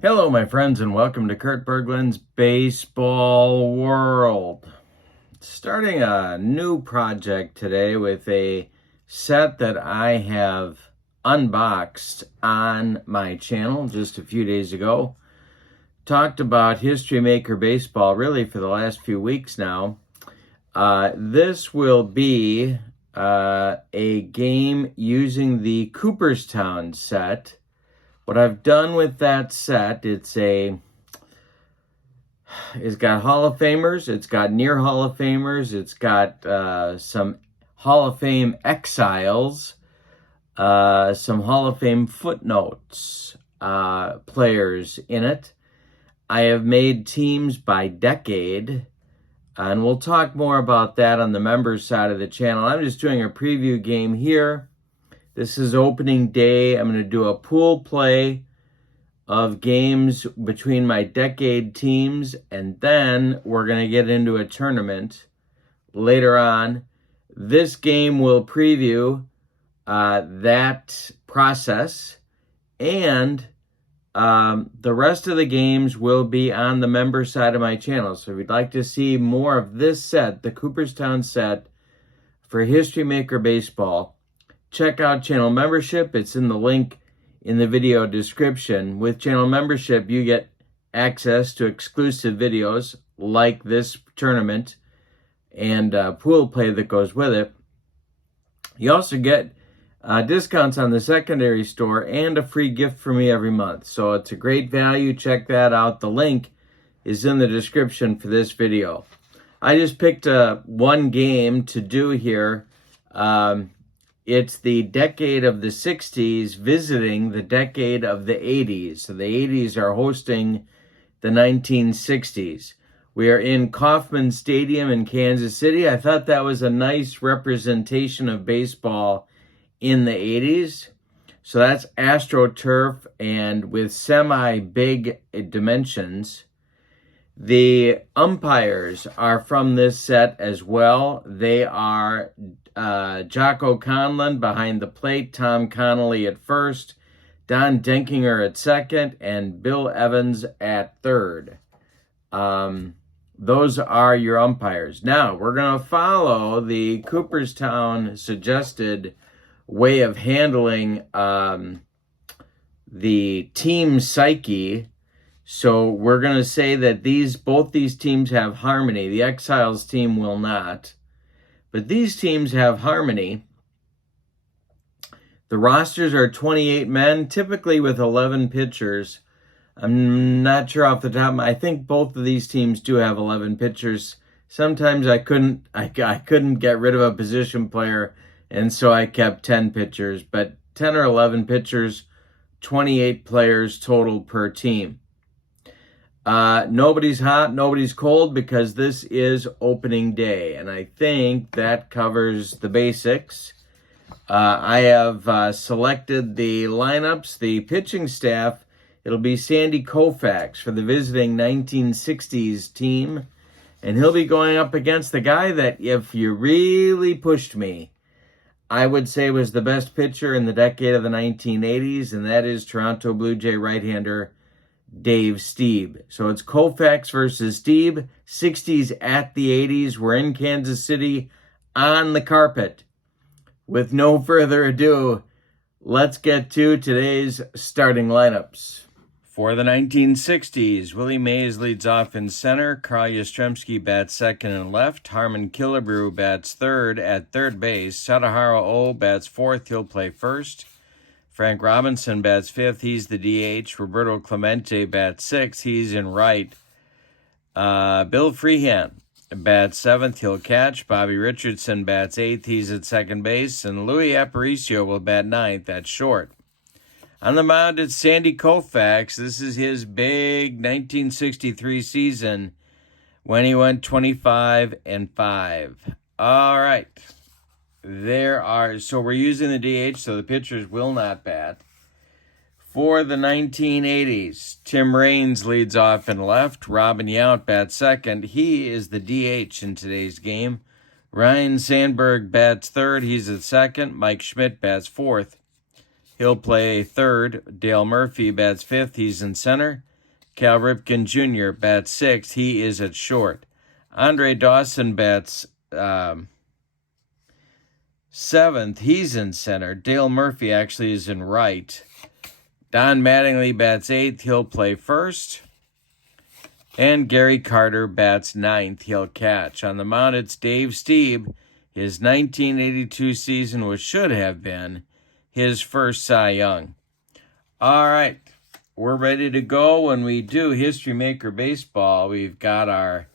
Hello, my friends, and welcome to Kurt Berglund's Baseball World. Starting a new project today with a set that I have unboxed on my channel just a few days ago. Talked about History Maker Baseball really for the last few weeks now. This will be a game using the Cooperstown set. What I've done with that set, it's got Hall of Famers, it's got near Hall of Famers, it's got some Hall of Fame exiles, some Hall of Fame footnotes players in it. I have made teams by decade, and we'll talk more about that on the members side of the channel. I'm just doing a preview game here. This is opening day. I'm going to do a pool play of games between my decade teams, and then we're going to get into a tournament later on. This game will preview that process, and the rest of the games will be on the member side of my channel. So if you'd like to see more of this set, the Cooperstown set for History Maker Baseball, check out channel membership. It's in the link in the video description. With channel membership, you get access to exclusive videos like this tournament and pool play that goes with it. You also get discounts on the secondary store and a free gift from me every month. So it's a great value. Check that out. The link is in the description for this video. I just picked one game to do here. It's the decade of the 60s visiting the decade of the 80s. So the 80s are hosting the 1960s. We are in Kauffman Stadium in Kansas City. I thought that was a nice representation of baseball in the 80s. So that's AstroTurf and with semi-big dimensions. The umpires are from this set as well. They are Jocko Conlon behind the plate, Tom Connolly at first, Don Denkinger at second, and Bill Evans at third. Those are your umpires. Now, we're going to follow the Cooperstown suggested way of handling the team psyche. So we're going to say that both these teams have harmony. The Exiles team will not. But these teams have harmony. The rosters are 28 men, typically with 11 pitchers. I'm not sure off the top. I think both of these teams do have 11 pitchers. Sometimes I couldn't get rid of a position player, and so I kept 10 pitchers. But 10 or 11 pitchers, 28 players total per team. Nobody's hot, nobody's cold, because this is opening day, and I think that covers the basics. I have selected the lineups, the pitching staff. It'll be Sandy Koufax for the visiting 1960s team, and he'll be going up against the guy that, if you really pushed me, I would say was the best pitcher in the decade of the 1980s, and that is Toronto Blue Jay right-hander Dave Stieb. So it's Koufax versus Stieb, 60s at the 80s. We're in Kansas City on the carpet. With no further ado, let's get to today's starting lineups. For the 1960s, Willie Mays leads off in center. Carl Yastrzemski bats second and left. Harmon Killebrew bats third at third base. Sadaharu O bats fourth. He'll play first. Frank Robinson bats fifth. He's the DH. Roberto Clemente bats sixth. He's in right. Bill Freehan bats seventh. He'll catch. Bobby Richardson bats eighth. He's at second base. And Louis Aparicio will bat ninth at short. On the mound, it's Sandy Koufax. This is his big 1963 season when he went 25-5. All right. So we're using the DH, so the pitchers will not bat. For the 1980s, Tim Raines leads off in left. Robin Yount bats second. He is the DH in today's game. Ryan Sandberg bats third. He's at second. Mike Schmidt bats fourth. He'll play third. Dale Murphy bats fifth. He's in center. Cal Ripken Jr. bats sixth. He is at short. Andre Dawson bats seventh. He's in center. Dale Murphy actually is in right. Don Mattingly bats eighth. He'll play first. And Gary Carter bats ninth. He'll catch. On the mound, it's Dave Stieb. His 1982 season, which should have been his first Cy Young. All right. We're ready to go. When we do History Maker Baseball, we've got our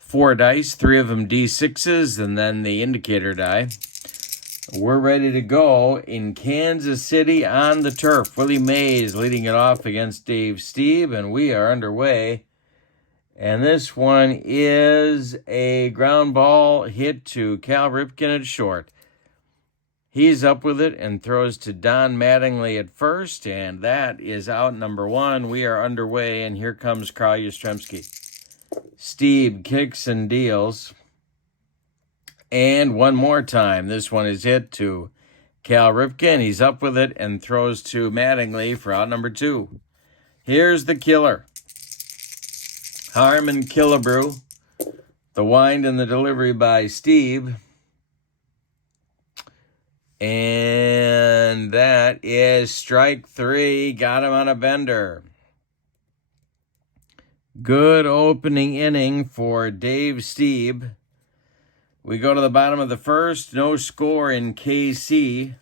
4 dice, 3 of them D6s, and then the indicator die. We're ready to go in Kansas City on the turf. Willie Mays leading it off against Dave Stieb, and we are underway. And this one is a ground ball hit to Cal Ripken at short. He's up with it and throws to Don Mattingly at first, and that is out number 1. We are underway, and here comes Carl Yastrzemski. Stieb kicks and deals. And one more time, this one is hit to Cal Ripken. He's up with it and throws to Mattingly for out number 2. Here's the killer. Harmon Killebrew. The wind and the delivery by Stieb. And that is strike 3. Got him on a bender. Good opening inning for Dave Stieb. We go to the bottom of the first. No score in KC.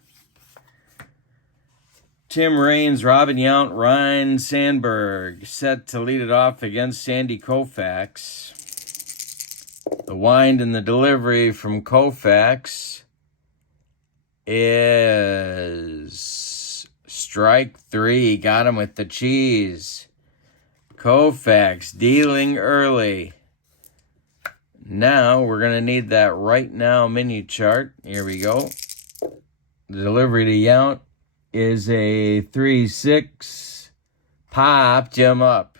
Tim Raines, Robin Yount, Ryan Sandberg set to lead it off against Sandy Koufax. The wind and the delivery from Koufax is strike 3. Got him with the cheese. Koufax dealing early. Now we're going to need that right now mini chart. Here we go. The delivery to Yount is a 3-6. Popped him up.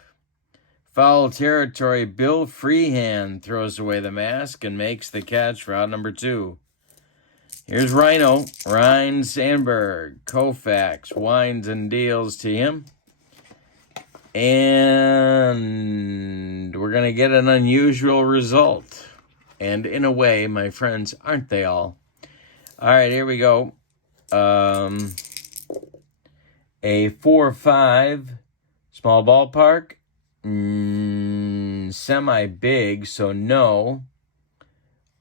Foul territory. Bill Freehand throws away the mask and makes the catch for out number 2. Here's Rhino. Ryan Sandberg. Koufax winds and deals to him. And we're going to get an unusual result. And in a way, my friends, aren't they all? All right, here we go. A 4-5 small ballpark. Semi-big, so no.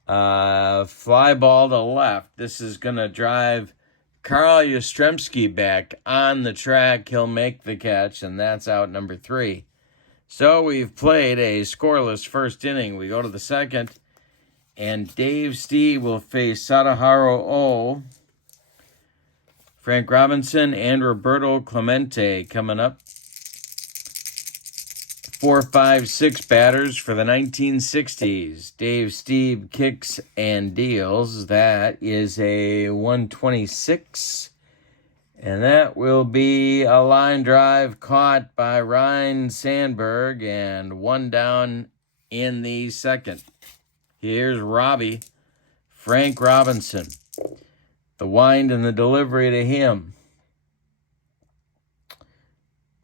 Fly ball to left. This is going to drive Carl Yastrzemski back on the track. He'll make the catch, and that's out number 3. So we've played a scoreless first inning. We go to the second, and Dave Stieb will face Sadaharu O, Frank Robinson, and Roberto Clemente coming up. 4, 5, 6 batters for the 1960s. Dave Stieb kicks and deals. That is a 126. And that will be a line drive caught by Ryan Sandberg, and 1 down in the second. Here's Robbie, Frank Robinson. The wind and the delivery to him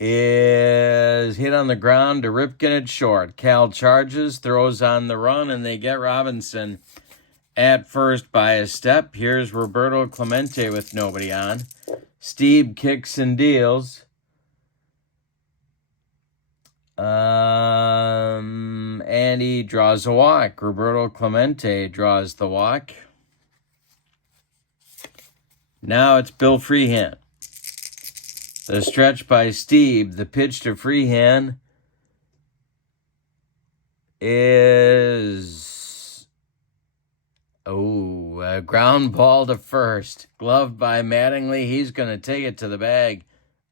is hit on the ground to Ripken at short. Cal charges, throws on the run, and they get Robinson at first by a step. Here's Roberto Clemente with nobody on. Stieb kicks and deals. And he draws a walk. Roberto Clemente draws the walk. Now it's Bill Freehand. The stretch by Stieb. The pitch to Freehand is a ground ball to first. Gloved by Mattingly. He's going to take it to the bag.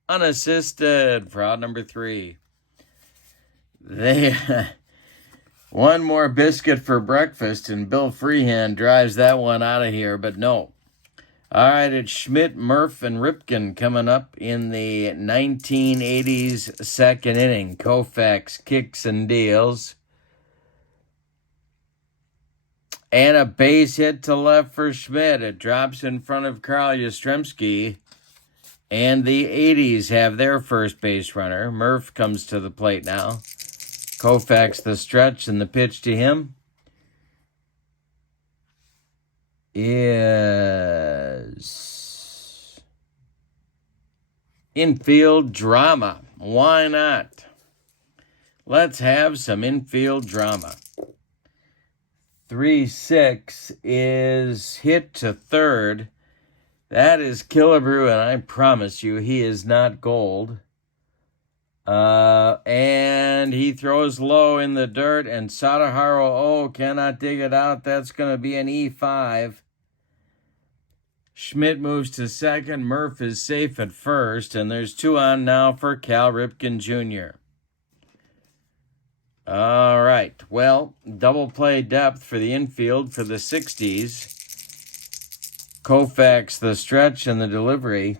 Unassisted for out number 3. One more biscuit for breakfast, and Bill Freehand drives that one out of here, but no. All right, it's Schmidt, Murph, and Ripken coming up in the 1980s second inning. Koufax kicks and deals. And a base hit to left for Schmidt. It drops in front of Carl Yastrzemski. And the 80s have their first base runner. Murph comes to the plate now. Koufax the stretch, and the pitch to him is infield drama. Why not? Let's have some infield drama. 3-6 is hit to third. That is Killebrew, and I promise you he is not gold. And he throws low in the dirt, and Sadaharo cannot dig it out. That's going to be an E5. Schmidt moves to second. Murph is safe at first, and there's 2 on now for Cal Ripken Jr. All right, well, double play depth for the infield for the 60s. Koufax the stretch and the delivery.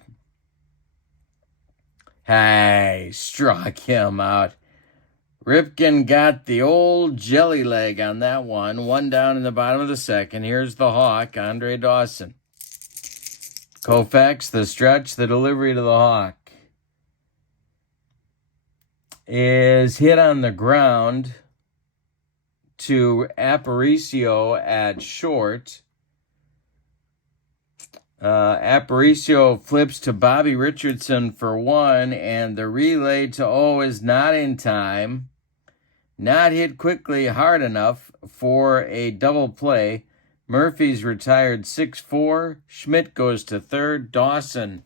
Hey, struck him out. Ripken got the old jelly leg on that one. 1 down in the bottom of the second. Here's the Hawk, Andre Dawson. Koufax the stretch, the delivery to the Hawk is hit on the ground to Aparicio at short. Aparicio flips to Bobby Richardson for 1, and the relay to O is not in time. Not hit quickly hard enough for a double play. Murphy's retired 6-4. Schmidt goes to third. Dawson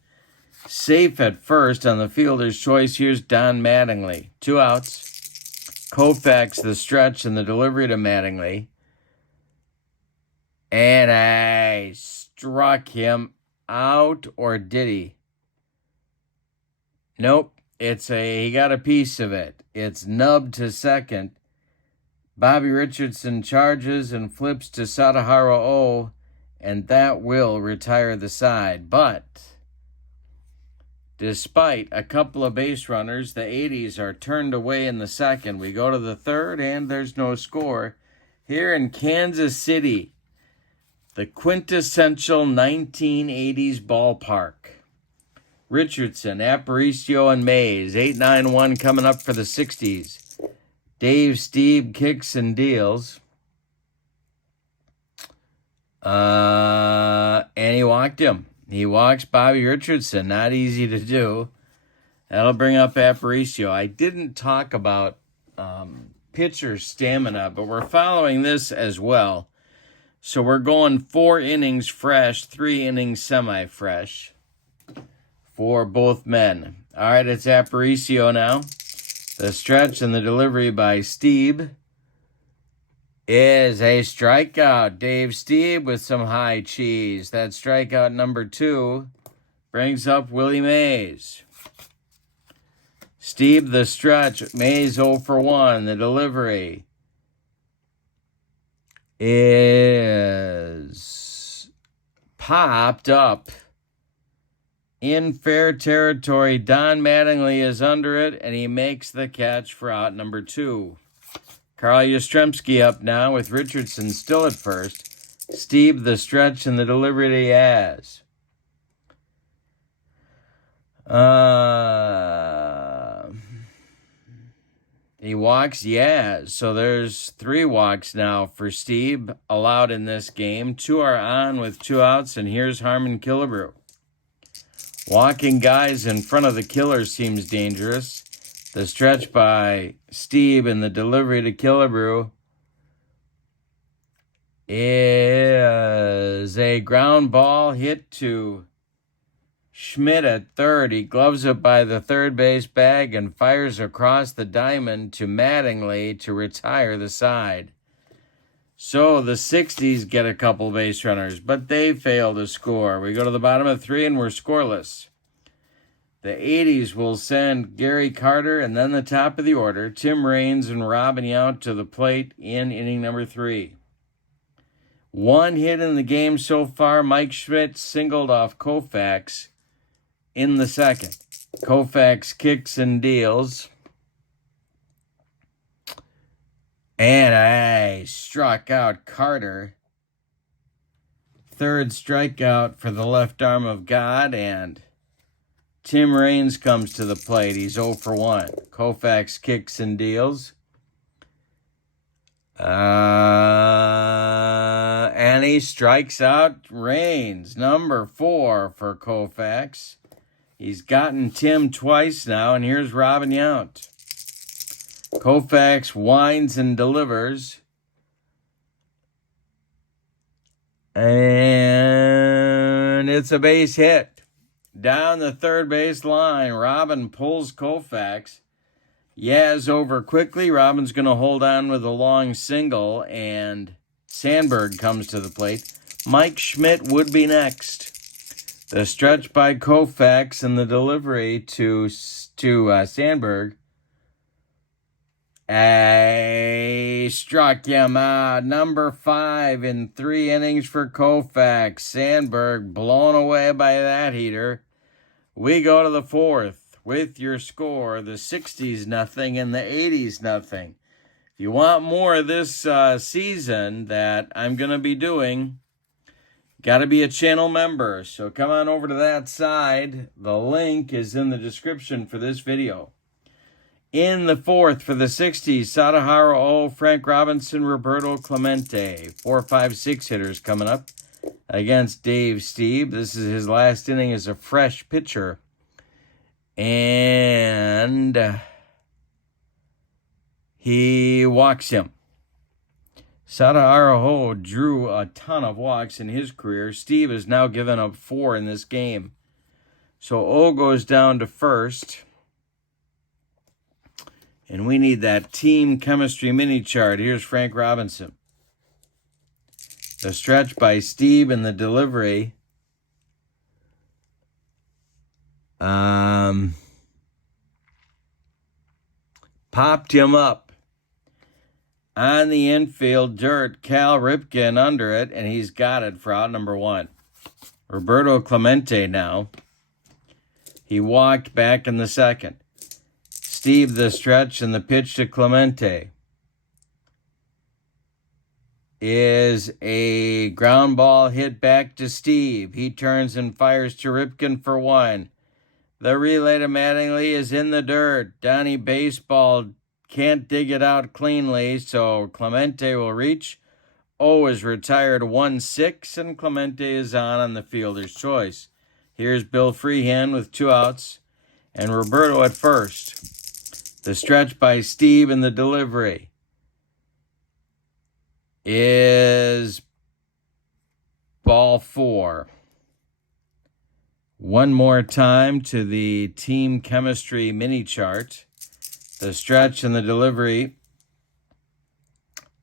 safe at first on the fielder's choice. Here's Don Mattingly. 2 outs. Koufax the stretch and the delivery to Mattingly. And I struck him out, or did he? Nope. He got a piece of it. It's nubbed to second. Bobby Richardson charges and flips to Sadaharo, and that will retire the side. But despite a couple of base runners, the 80s are turned away in the second. We go to the third, and there's no score. Here in Kansas City, the quintessential 1980s ballpark. Richardson, Aparicio, and Mays. 8-9-1 coming up for the 60s. Dave Stieb kicks and deals. And he walked him. He walks Bobby Richardson. Not easy to do. That'll bring up Aparicio. I didn't talk about pitcher stamina, but we're following this as well. So we're going 4 innings fresh, 3 innings semi-fresh for both men. All right, it's Aparicio now. The stretch and the delivery by Stieb is a strikeout. Dave Stieb with some high cheese. That strikeout number 2 brings up Willie Mays. Stieb the stretch. Mays 0 for 1. The delivery is popped up in fair territory. Don Mattingly is under it, and he makes the catch for out number 2. Carl Yastrzemski up now with Richardson still at first. Stieb the stretch and the delivery to Yaz. He walks Yaz. So there's 3 walks now for Stieb allowed in this game. 2 are on with 2 outs, and here's Harmon Killebrew. Walking guys in front of the killer seems dangerous. The stretch by Stieb and the delivery to Killebrew is a ground ball hit to Schmidt at third. He gloves it by the third base bag and fires across the diamond to Mattingly to retire the side. So the 60s get a couple base runners, but they fail to score. We go to the bottom of 3 and we're scoreless. The 80s will send Gary Carter and then the top of the order, Tim Raines and Robin Yount to the plate in inning number 3. 1 hit in the game so far. Mike Schmidt singled off Koufax in the second. Koufax kicks and deals. And I struck out Carter. 3rd strikeout for the left arm of God, and Tim Raines comes to the plate. He's 0 for 1. Koufax kicks and deals. And he strikes out Raines. Number 4 for Koufax. He's gotten Tim twice now, and here's Robin Yount. Koufax winds and delivers. And it's a base hit. Down the third base line, Robin pulls Koufax. Yaz over quickly. Robin's going to hold on with a long single, and Sandberg comes to the plate. Mike Schmidt would be next. The stretch by Koufax and the delivery to Sandberg. Struck him out. Number 5 in 3 innings for Koufax. Sandberg blown away by that heater. We go to the 4th with your score, the 60s nothing and the 80s nothing. If you want more of this season that I'm going to be doing, got to be a channel member. So come on over to that side. The link is in the description for this video. In the 4th for the 60s, Sadaharu O, Frank Robinson, Roberto Clemente. 4, 5, 6 hitters coming up against Dave Stieb. This is his last inning as a fresh pitcher. And he walks him. Sadaharu O drew a ton of walks in his career. Stieb has now given up 4 in this game. So O goes down to first. And we need that team chemistry mini chart. Here's Frank Robinson. The stretch by Stieb and the delivery. Popped him up. On the infield dirt, Cal Ripken under it, and he's got it for out number 1. Roberto Clemente now. He walked back in the 2nd. Stieb the stretch, and the pitch to Clemente is a ground ball hit back to Stieb. He turns and fires to Ripken for 1. The relay to Mattingly is in the dirt. Donnie Baseball can't dig it out cleanly, so Clemente will reach. O is retired 1-6, and Clemente is on the fielder's choice. Here's Bill Freehand with 2 outs, and Roberto at first. The stretch by Stieb and the delivery is ball 4. One more time to the team chemistry mini chart. The stretch and the delivery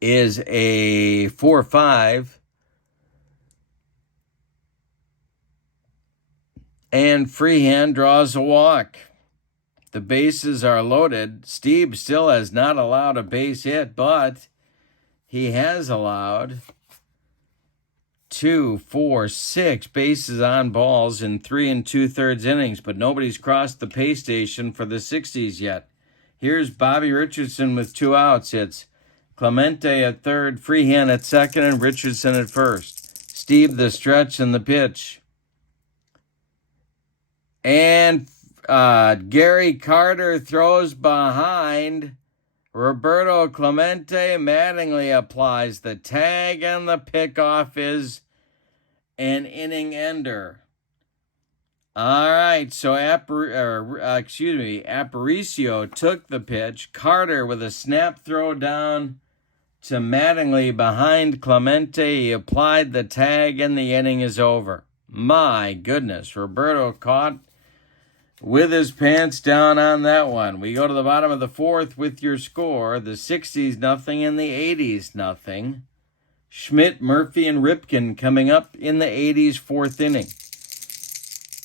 is a 4-5. And Freehand draws a walk. The bases are loaded. Stieb still has not allowed a base hit, but he has allowed 2, 4, 6 bases on balls in 3 2/3 innings, but nobody's crossed the pay station for the 60s yet. Here's Bobby Richardson with 2 outs. It's Clemente at third, Freehand at second, and Richardson at first. Stieb the stretch and the pitch. And Gary Carter throws behind. Roberto Clemente. Mattingly applies the tag, and the pickoff is an inning ender. All right, so Aparicio took the pitch. Carter with a snap throw down to Mattingly behind Clemente. He applied the tag, and the inning is over. My goodness, Roberto caught with his pants down on that one. We go to the bottom of the 4th with your score. The 60s nothing and the 80s nothing. Schmidt, Murphy, and Ripken coming up in the 80s 4th inning.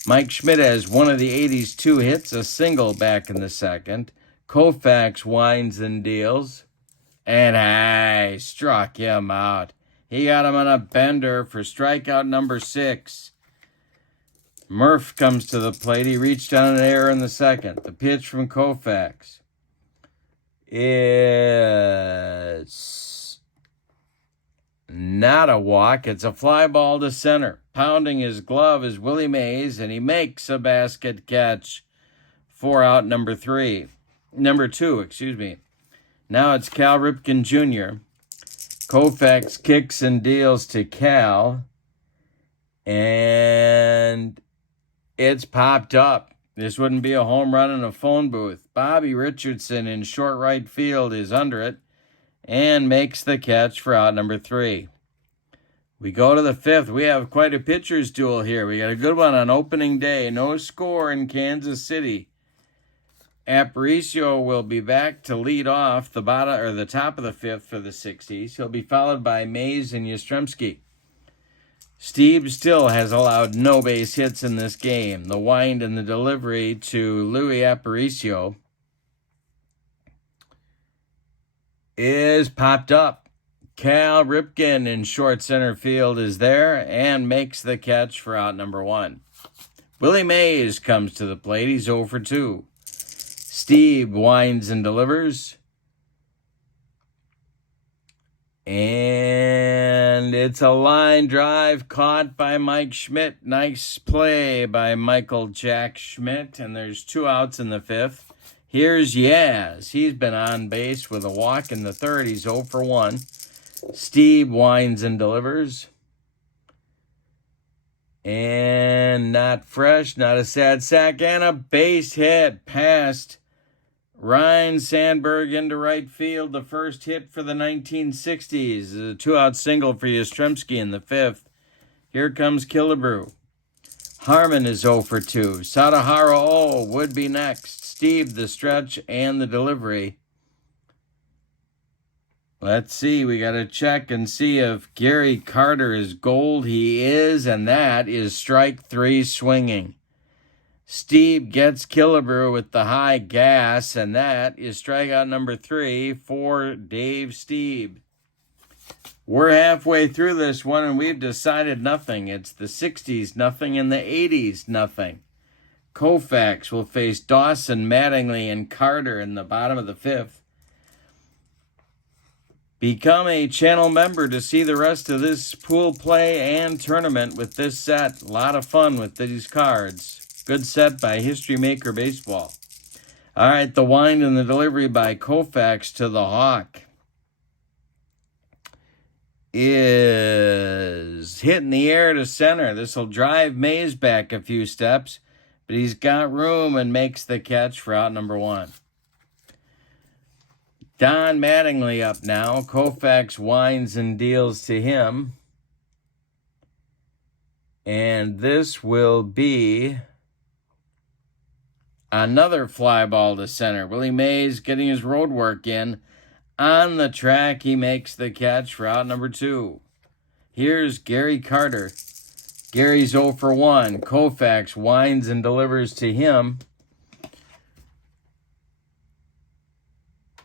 Mike Schmidt has one of the 80s 2 hits, a single back in the 2nd. Koufax winds and deals. And I struck him out. He got him on a bender for strikeout number 6. Murph comes to the plate. He reached on an error in the 2nd. The pitch from Koufax is Not a walk. It's a fly ball to center. Pounding his glove is Willie Mays, and he makes a basket catch. 4 out, number 2. Now it's Cal Ripken Jr. Koufax kicks and deals to Cal, and it's popped up. This wouldn't be a home run in a phone booth. Bobby Richardson in short right field is under it and makes the catch for out number 3. We go to the 5th. We have quite a pitcher's duel here. We got a good one on opening day. No score in Kansas City. Aparicio will be back to lead off the top of the 5th for the 60s. He'll be followed by Mays and Yastrzemski. Stieb still has allowed no base hits in this game. The wind and the delivery to Louis Aparicio is popped up. Cal Ripken in short center field is there and makes the catch for out number 1. Willie Mays comes to the plate. He's 0 for 2. Stieb winds and delivers. And it's a line drive caught by Mike Schmidt. Nice play by Michael Jack Schmidt. And there's 2 outs in the 5th. Here's Yaz. He's been on base with a walk in the 3rd. He's 0 for 1. Stieb winds and delivers. And not fresh, not a sad sack, and a base hit past Ryan Sandberg into right field. The first hit for the 1960s. A 2-out single for Yastrzemski in the 5th. Here comes Killebrew. Harmon is 0 for 2. Sadahara would be next. Stieb the stretch and the delivery. Let's see, we got to check and see if Gary Carter is gold. He is, and that is strike 3 swinging. Stieb gets Killebrew with the high gas, and that is strikeout number 3 for Dave Stieb. We're halfway through this one, and we've decided nothing. It's the 60s, nothing, and the 80s, nothing. Koufax will face Dawson, Mattingly, and Carter in the bottom of the 5th. Become a channel member to see the rest of this pool play and tournament with this set. A lot of fun with these cards. Good set by History Maker Baseball. All right, the wind and the delivery by Koufax to the Hawk is hit in the air to center. This will drive Mays back a few steps, but he's got room and makes the catch for out number 1. Don Mattingly up now. Koufax winds and deals to him. And this will be another fly ball to center. Willie Mays getting his road work in. On the track, he makes the catch for out number 2. Here's Gary Carter. Gary's 0 for 1. Koufax winds and delivers to him.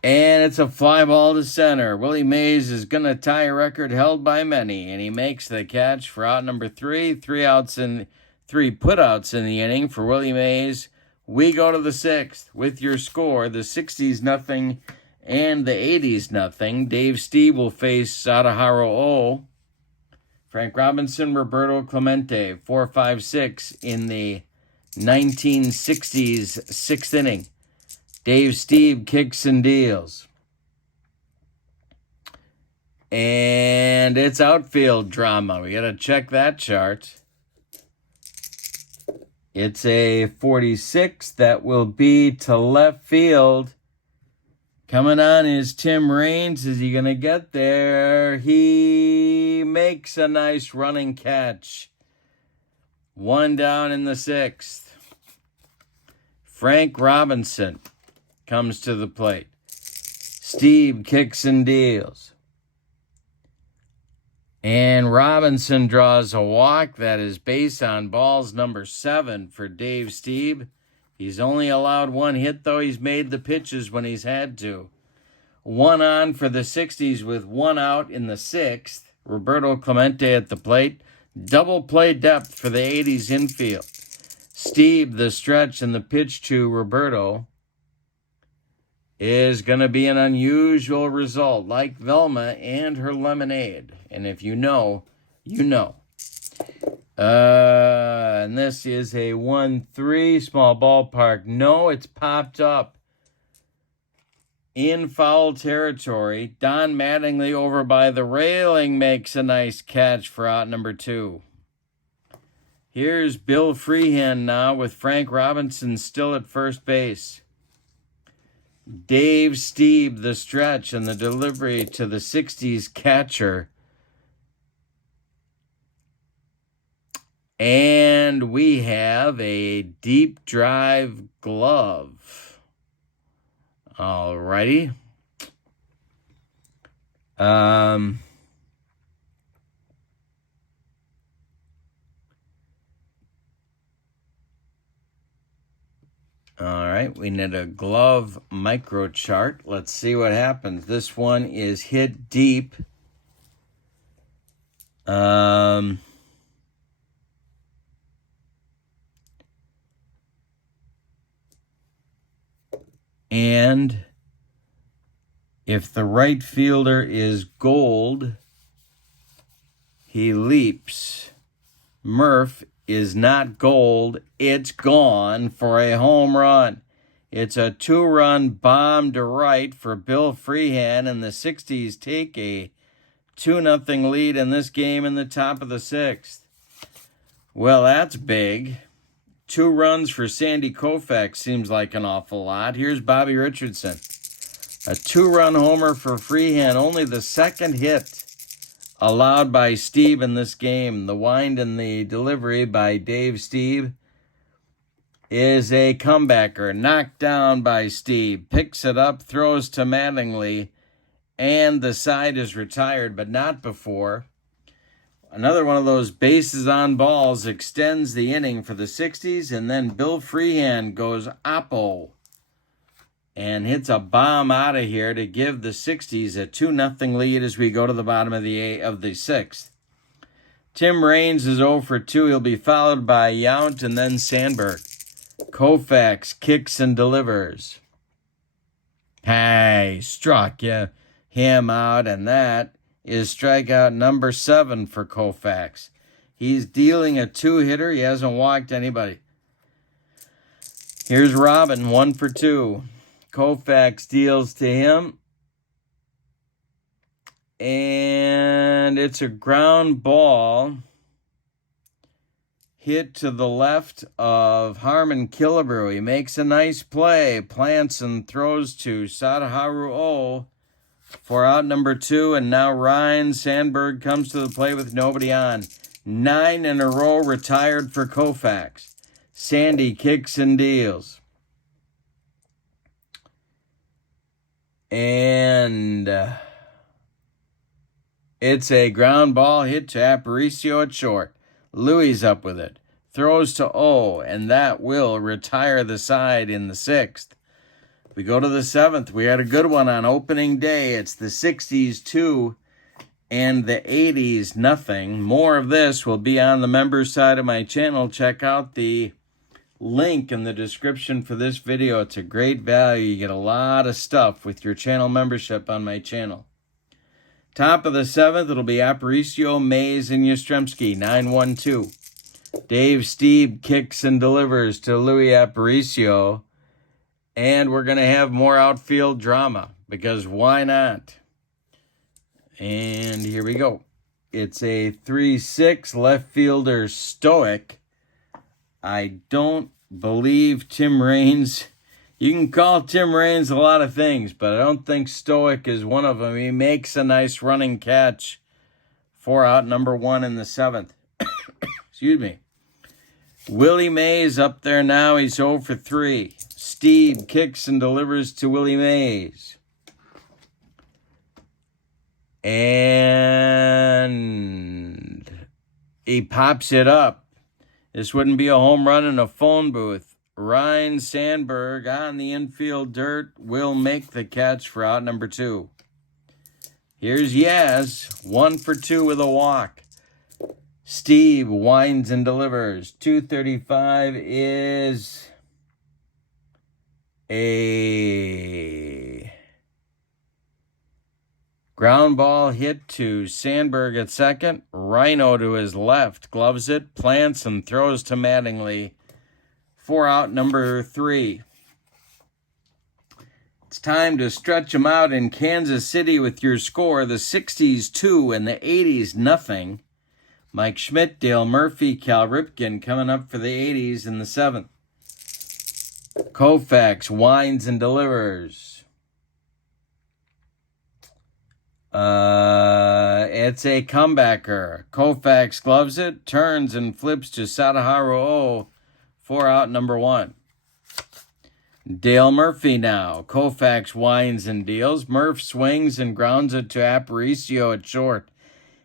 And it's a fly ball to center. Willie Mays is going to tie a record held by many, and he makes the catch for out number 3. 3 putouts in the inning for Willie Mays. We go to the 6th with your score, the 60s nothing and the 80s nothing. Dave Stieb will face Sadahara. Frank Robinson, Roberto Clemente, 4-5-6 in the 1960s 6th inning. Dave Stieb kicks and deals. And it's outfield drama. We got to check that chart. It's a 46 that will be to left field. Coming on is Tim Raines. Is he going to get there? He makes a nice running catch. 1 down in the 6th. Frank Robinson comes to the plate. Stieb kicks and deals. And Robinson draws a walk. That is base on balls number 7 for Dave Stieb. He's only allowed 1 hit, though. He's made the pitches when he's had to. 1 on for the 60s with 1 out in the 6th. Roberto Clemente at the plate. Double play depth for the 80s infield. Stieb the stretch and the pitch to Roberto is going to be an unusual result, like Velma and her lemonade. And if you know, you know. And this is a 1-3 small ballpark. No, it's popped up in foul territory. Don Mattingly over by the railing makes a nice catch for out number 2. Here's Bill Freehand now with Frank Robinson still at first base. Dave Stieb, the stretch and the delivery to the 60s catcher. And we have a deep drive glove. All righty. All right, we need a glove micro chart. Let's see what happens. This one is hit deep. And if the right fielder is gold, he leaps. Murph is not gold. It's gone for a home run. It's a 2-run bomb to right for Bill Freehand, and the 60s take a 2-0 lead in this game in the top of the 6th. Well, that's big. 2 runs for Sandy Koufax seems like an awful lot. Here's Bobby Richardson. A 2-run homer for Freehand, only the second hit allowed by Stieb in this game. The wind and the delivery by Dave Stieb is a comebacker. Knocked down by Stieb. Picks it up, throws to Mattingly, and the side is retired, but not before. Another one of those bases on balls extends the inning for the 60s, and then Bill Freehand goes oppo and hits a bomb out of here to give the 60s a 2-0 lead as we go to the bottom of the 6th. Tim Raines is 0 for 2. He'll be followed by Yount and then Sandberg. Koufax kicks and delivers. Hey, struck him out, and that is strikeout number 7 for Koufax. He's dealing a 2-hitter. He hasn't walked anybody. Here's Robin, 1 for 2. Koufax deals to him, and it's a ground ball hit to the left of Harmon Killebrew. He makes a nice play, plants and throws to Sadaharu O for out number 2, and now Ryan Sandberg comes to the plate with nobody on. 9 in a row retired for Koufax. Sandy kicks and deals. And it's a ground ball hit to Aparicio at short. Louis up with it. Throws to O, and that will retire the side in the 6th. We go to the 7th. We had a good one on opening day. It's the 60s 2 and the 80s nothing. More of this will be on the members side of my channel. Check out the link in the description for this video. It's a great value. You get a lot of stuff with your channel membership on my channel. Top of the 7th, it'll be Aparicio, Mays, and Yastrzemski, 9-1-2. Dave Stieb kicks and delivers to Louis Aparicio. And we're going to have more outfield drama, because why not? And here we go. It's a 3-6 left fielder Stoic. I don't believe Tim Raines. You can call Tim Raines a lot of things, but I don't think Stoic is one of them. He makes a nice running catch for out number 1 in the 7th. Excuse me. Willie Mays up there now. He's 0 for 3. Stieb kicks and delivers to Willie Mays. And he pops it up. This wouldn't be a home run in a phone booth. Ryan Sandberg on the infield dirt will make the catch for out number 2. Here's Yaz, 1 for 2 with a walk. Stieb winds and delivers. 235 is a Ground ball hit to Sandberg at second. Rhino to his left. Gloves it, plants, and throws to Mattingly. 4 out, number 3. It's time to stretch them out in Kansas City with your score. The 60s 2 and the 80s nothing. Mike Schmidt, Dale Murphy, Cal Ripken coming up for the 80s in the 7th. Koufax winds and delivers. It's a comebacker. Koufax gloves it, turns and flips to Sadaharu O. 4 out, number 1. Dale Murphy now. Koufax winds and deals. Murph swings and grounds it to Aparicio at short.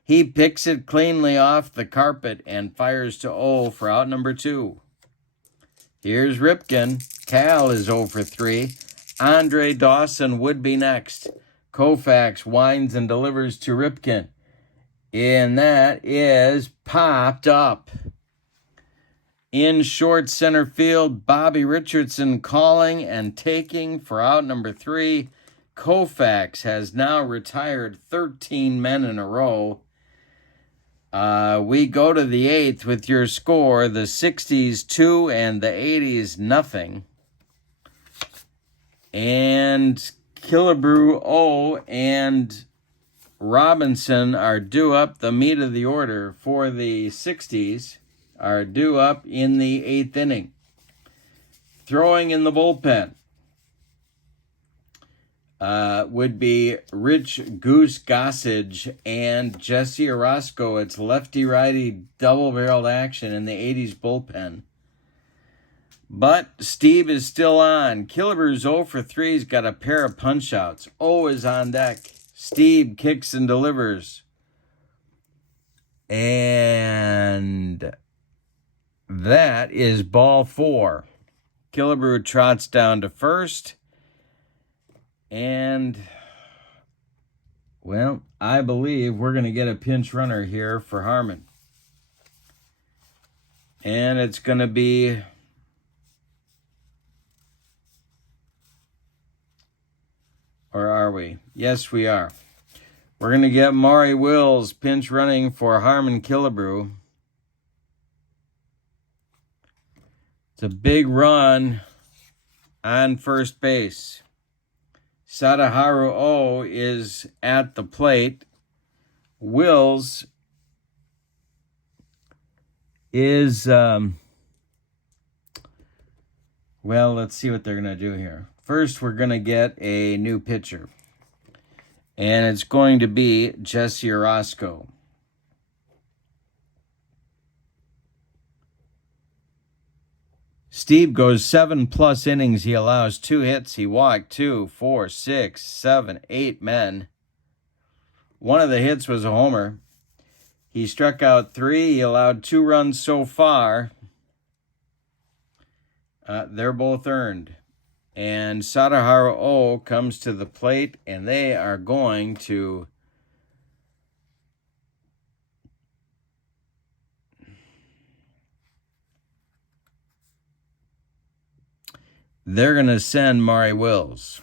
He picks it cleanly off the carpet and fires to O for out number 2. Here's Ripken. Cal is 0 for 3. Andre Dawson would be next. Koufax winds and delivers to Ripken. And that is popped up. In short center field, Bobby Richardson calling and taking for out number 3. Koufax has now retired 13 men in a row. We go to the 8th with your score, the 60s 2 and the 80s nothing. And Killebrew O and Robinson are due up. The meat of the order for the 60s are due up in the 8th inning. Throwing in the bullpen would be Rich Goose Gossage and Jesse Orozco. It's lefty-righty double-barreled action in the 80s bullpen. But Stieb is still on. Killebrew's 0 for 3. He's got a pair of punch-outs. O is on deck. Stieb kicks and delivers. And that is ball 4. Killebrew trots down to first. And, well, I believe we're going to get a pinch runner here for Harmon. And it's going to be or are we? Yes, we are. We're going to get Maury Wills pinch running for Harmon Killebrew. It's a big run on first base. Sadaharu O is at the plate. Wills is, well, let's see what they're going to do here. First, we're going to get a new pitcher. And it's going to be Jesse Orozco. Stieb goes 7+ innings. He allows 2 hits. He walked 2, 4, 6, 7, 8 men. One of the hits was a homer. He struck out 3. He allowed 2 runs so far. They're both earned. And Sadaharu O comes to the plate, and they are going to send Maury Wills.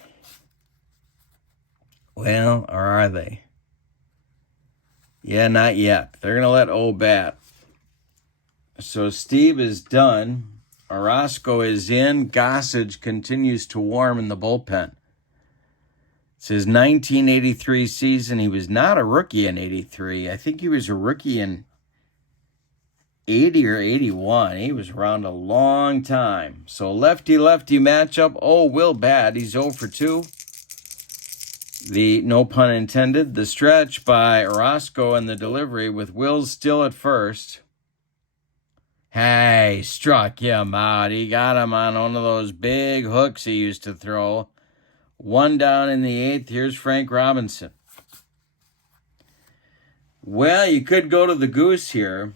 Well, or are they? Yeah, not yet. They're going to let O bat. So Stieb is done. Orozco is in. Gossage continues to warm in the bullpen. It's his 1983 season. He was not a rookie in 83. I think he was a rookie in 80 or 81. He was around a long time. So lefty-lefty matchup. Oh, will bat. He's 0 for 2. No pun intended, the stretch by Orozco and the delivery with Wills still at first. Hey, struck him out. He got him on one of those big hooks he used to throw. 1 down in the 8th. Here's Frank Robinson. Well, you could go to the goose here.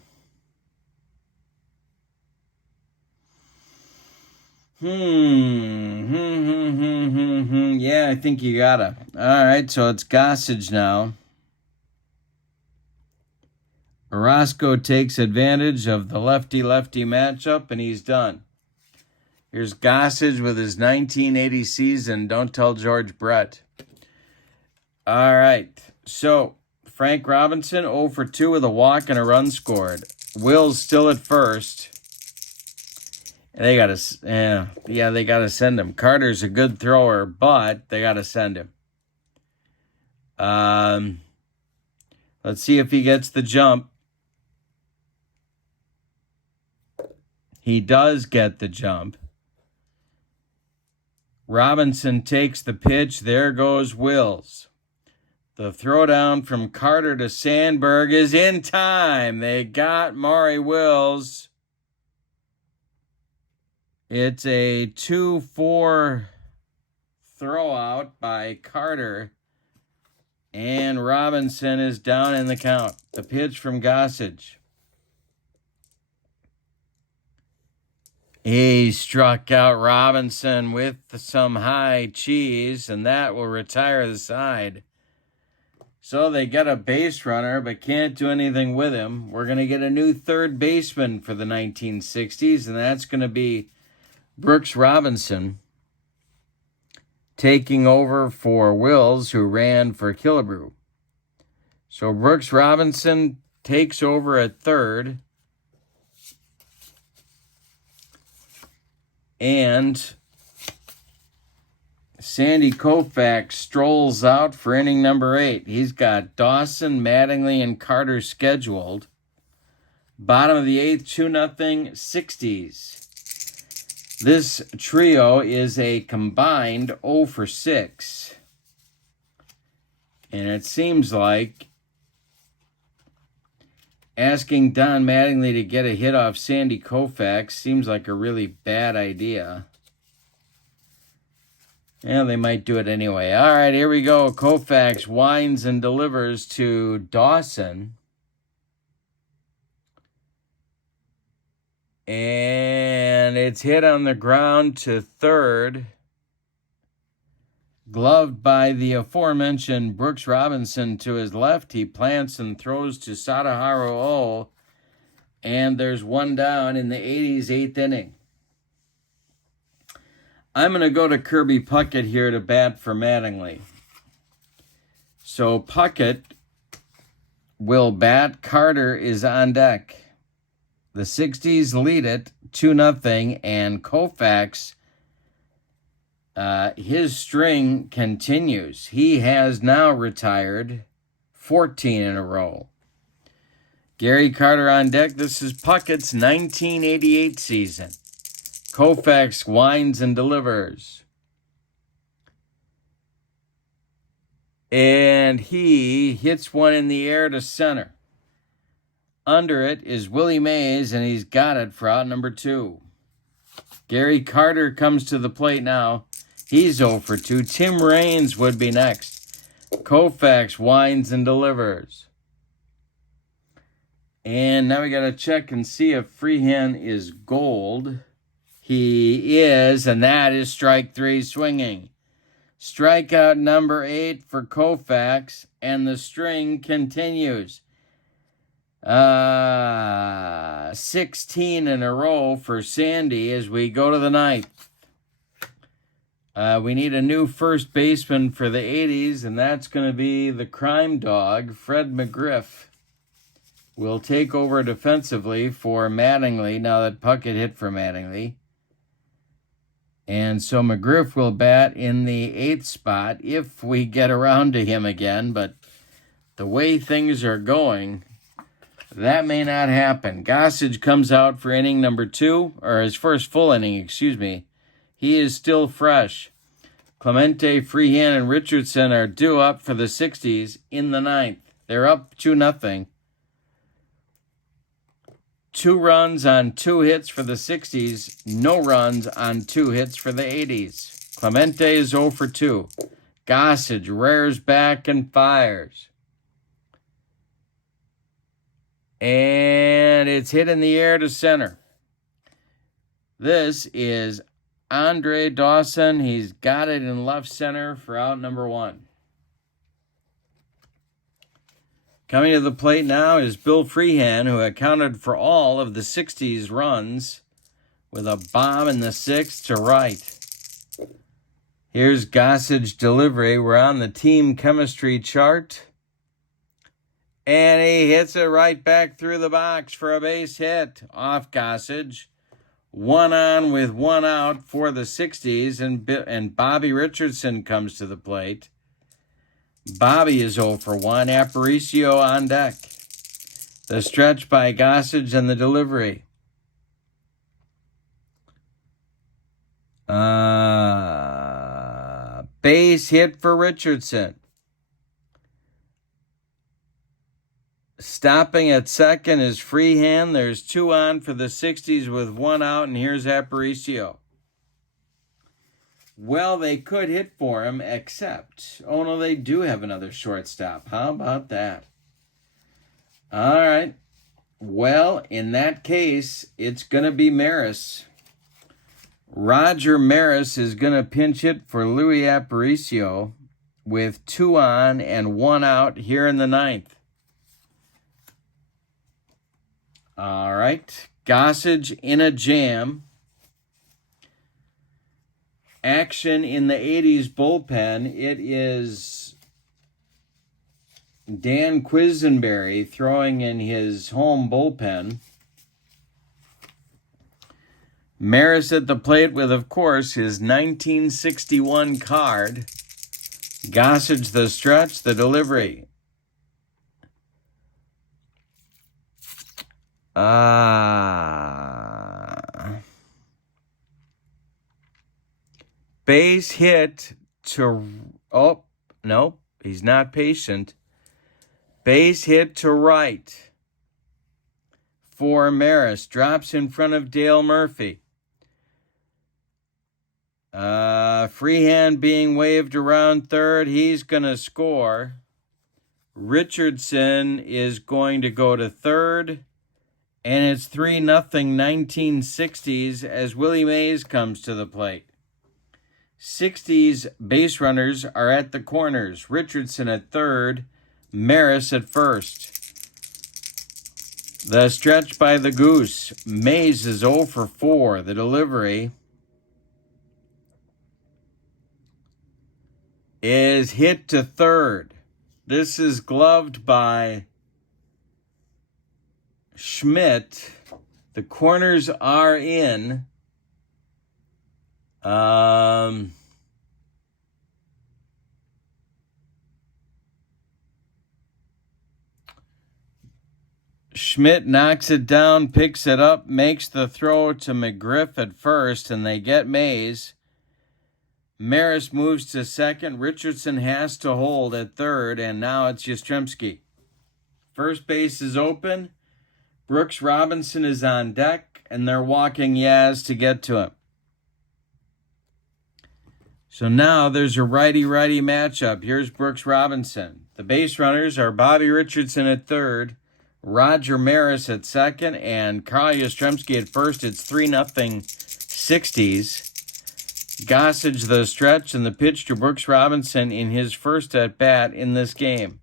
Yeah, I think you gotta. All right, so it's Gossage now. Orozco takes advantage of the lefty-lefty matchup, and he's done. Here's Gossage with his 1980 season. Don't tell George Brett. All right. So, Frank Robinson 0 for 2 with a walk and a run scored. Will's still at first. They got to, they got to send him. Carter's a good thrower, but they got to send him. Let's see if he gets the jump. He does get the jump. Robinson takes the pitch. There goes Wills. The throwdown from Carter to Sandberg is in time. They got Maury Wills. It's a 2-4 throw out by Carter. And Robinson is down in the count. The pitch from Gossage. He struck out Robinson with some high cheese, and that will retire the side. So they got a base runner, but can't do anything with him. We're going to get a new third baseman for the 1960s, and that's going to be Brooks Robinson, taking over for Wills, who ran for Killebrew. So Brooks Robinson takes over at third. And Sandy Koufax strolls out for inning number 8. He's got Dawson, Mattingly, and Carter scheduled. Bottom of the 8th, 2-0, 60s. This trio is a combined 0 for 6. And it seems like asking Don Mattingly to get a hit off Sandy Koufax seems like a really bad idea. Yeah, they might do it anyway. All right, here we go. Koufax winds and delivers to Dawson. And it's hit on the ground to third. Gloved by the aforementioned Brooks Robinson to his left. He plants and throws to Sadaharu O. And there's one down in the 80s, 8th inning. I'm going to go to Kirby Puckett here to bat for Mattingly. So Puckett will bat. Carter is on deck. The 60s lead it 2-0, and Koufax, his string continues. He has now retired 14 in a row. Gary Carter on deck. This is Puckett's 1988 season. Koufax winds and delivers. And he hits one in the air to center. Under it is Willie Mays, and he's got it for out number 2. Gary Carter comes to the plate now. He's 0 for 2. Tim Raines would be next. Koufax winds and delivers. And now we got to check and see if Freehan is gold. He is, and that is strike 3 swinging. Strikeout number 8 for Koufax, and the string continues. 16 in a row for Sandy as we go to the 9th. We need a new first baseman for the 80s, and that's going to be the crime dog, Fred McGriff. Will take over defensively for Mattingly now that Puckett hit for Mattingly. And so McGriff will bat in the 8th spot if we get around to him again, but the way things are going, that may not happen. Gossage comes out for inning number 2, or his first full inning, excuse me. He is still fresh. Clemente, Freehan, and Richardson are due up for the 60s in the 9th. They're up 2-0. 2 runs on 2 hits for the 60s. No runs on 2 hits for the 80s. Clemente is 0 for 2. Gossage rears back and fires. And it's hit in the air to center. This is Andre Dawson. He's got it in left center for out number 1. Coming to the plate now is Bill Freehan, who accounted for all of the 60s runs with a bomb in the 6th to right. Here's Gossage delivery. We're on the team chemistry chart. And he hits it right back through the box for a base hit off Gossage. 1 on with 1 out for the 60s, and Bobby Richardson comes to the plate. Bobby is 0 for 1. Aparicio on deck. The stretch by Gossage and the delivery. Base hit for Richardson. Stopping at second is Freehand. There's 2 on for the 60s with 1 out, and here's Aparicio. Well, they could hit for him, except, oh no, they do have another shortstop. How about that? All right. Well, in that case, it's going to be Maris. Roger Maris is going to pinch hit for Louis Aparicio with 2 on and 1 out here in the 9th. All right. Gossage in a jam. Action in the 80s bullpen. It is Dan Quisenberry throwing in his home bullpen. Maris at the plate with, of course, his 1961 card. Gossage the stretch, the delivery. Base hit to, oh, no, he's not patient. Base hit to right for Maris. Drops in front of Dale Murphy. Freehand being waved around third. He's going to score. Richardson is going to go to third. And it's 3-0 1960s as Willie Mays comes to the plate. 60s base runners are at the corners. Richardson at third. Maris at first. The stretch by the Goose. Mays is 0 for 4. The delivery is hit to third. This is gloved by Schmidt. The corners are in. Schmidt knocks it down, picks it up, makes the throw to McGriff at first, and they get Mays. Maris moves to second. Richardson has to hold at third, and now it's Yastrzemski. First base is open. Brooks Robinson is on deck, and they're walking Yaz to get to him. So now there's a righty-righty matchup. Here's Brooks Robinson. The base runners are Bobby Richardson at third, Roger Maris at second, and Carl Yastrzemski at first. It's 3-0 60s. Gossage the stretch, and the pitch to Brooks Robinson in his first at-bat in this game.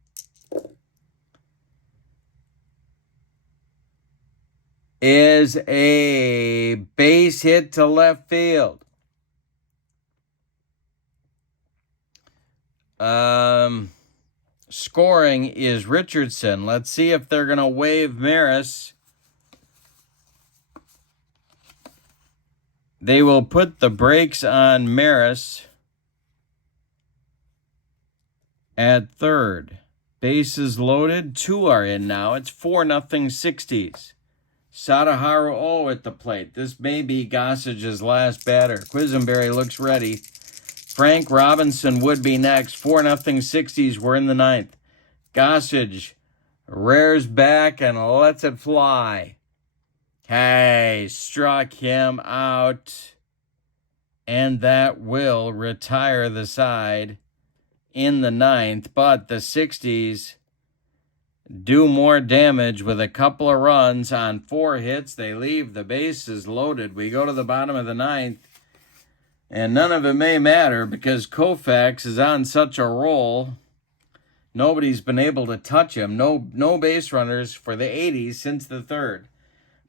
Is a base hit to left field. Scoring is Richardson. Let's see if they're going to wave Maris. They will put the brakes on Maris at third. Bases loaded. 2 are in now. It's 4-0 60s. Sadaharu at the plate. This may be Gossage's last batter. Quisenberry looks ready. Frank Robinson would be next. 4-0 60s. We're in the 9th. Gossage rears back and lets it fly. Hey, struck him out. And that will retire the side in the 9th. But the 60s do more damage with a couple of runs on 4 hits. They leave the bases loaded. We go to the bottom of the 9th. And none of it may matter because Koufax is on such a roll. Nobody's been able to touch him. No base runners for the 80s since the 3rd.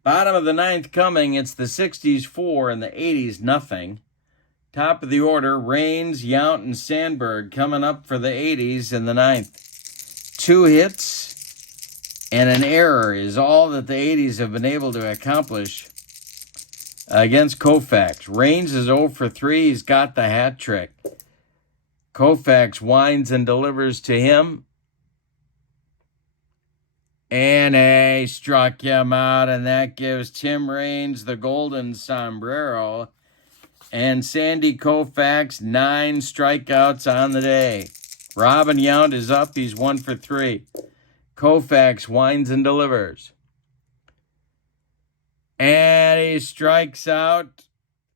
Bottom of the 9th coming. It's the 60s 4 and the 80s nothing. Top of the order, Raines, Yount, and Sandberg coming up for the 80s in the 9th. 2 hits and an error is all that the 80s have been able to accomplish against Koufax. Raines is 0 for 3. He's got the hat trick. Koufax winds and delivers to him. And he struck him out, and that gives Tim Raines the golden sombrero. And Sandy Koufax, 9 strikeouts on the day. Robin Yount is up. He's 1 for 3. Koufax winds and delivers. And he strikes out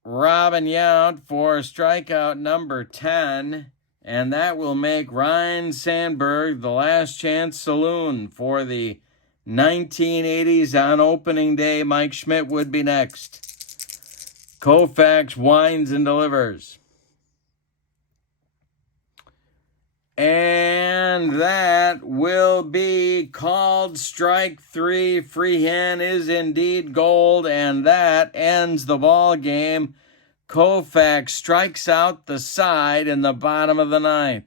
Robin Yount for strikeout number 10. And that will make Ryan Sandberg the last chance saloon for the 1980s on opening day. Mike Schmidt would be next. Koufax winds and delivers. And that will be called strike 3. Freehand is indeed gold, and that ends the ball game. Koufax strikes out the side in the bottom of the 9th.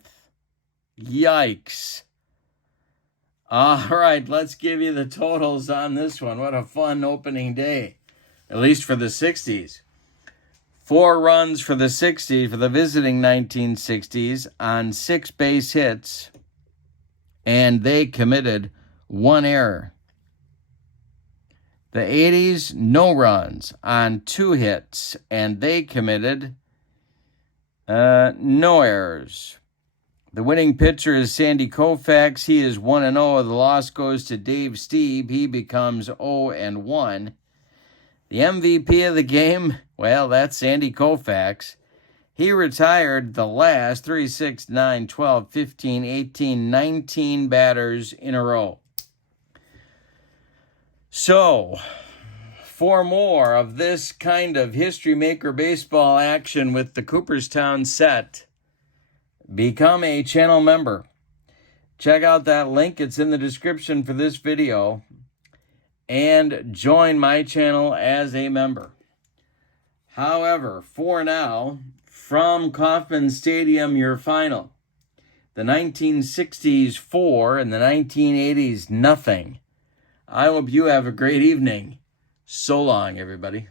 Yikes. All right, let's give you the totals on this one. What a fun opening day, at least for the 60s. 4 runs for the 60s, for the visiting 1960s, on 6 base hits, and they committed 1 error. The 80s, no runs on 2 hits, and they committed no errors. The winning pitcher is Sandy Koufax. He is 1-0. The loss goes to Dave Stieb. He becomes 0-1. The MVP of the game, well, that's Sandy Koufax. He retired the last 3, 6, 9, 12, 15, 18, 19 batters in a row. So, for more of this kind of History Maker baseball action with the Cooperstown set, become a channel member. Check out that link. It's in the description for this video. And join my channel as a member. However, for now, from Kauffman Stadium, your final. The 1960s 4 and the 1980s nothing. I hope you have a great evening. So long, everybody.